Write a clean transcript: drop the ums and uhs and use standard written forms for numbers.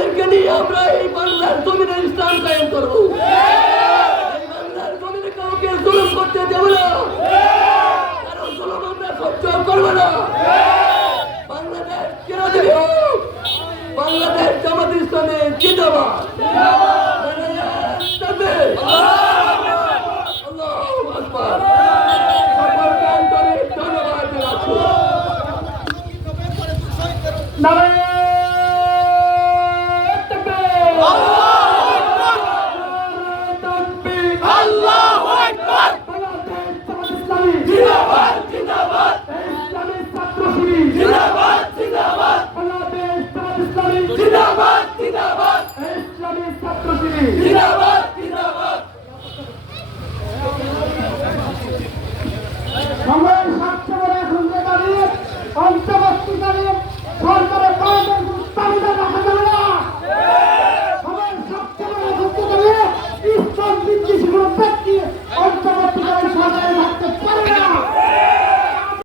তাদেরকে নিয়ে আমরা এই বাংলার জমিনে ইসলাম কায়েম করবো। এই বাংলার জমিনে কাউকে জুলুম করতে দেব না, কারণ জুলুম আমরা সহ্য করবো না। বাংলাদেশ চিরদিনই হোক, বাংলাদেশ জামাত ইসলামী জিন্দাবাদ। আল্লাহু আকবার। সকলকে আন্তরিক ধন্যবাদ জানাচ্ছি। সময়ের স্বার্থে এখন যে দাঁড়িয়ে অন্তর্বর্তীকালীন সরকার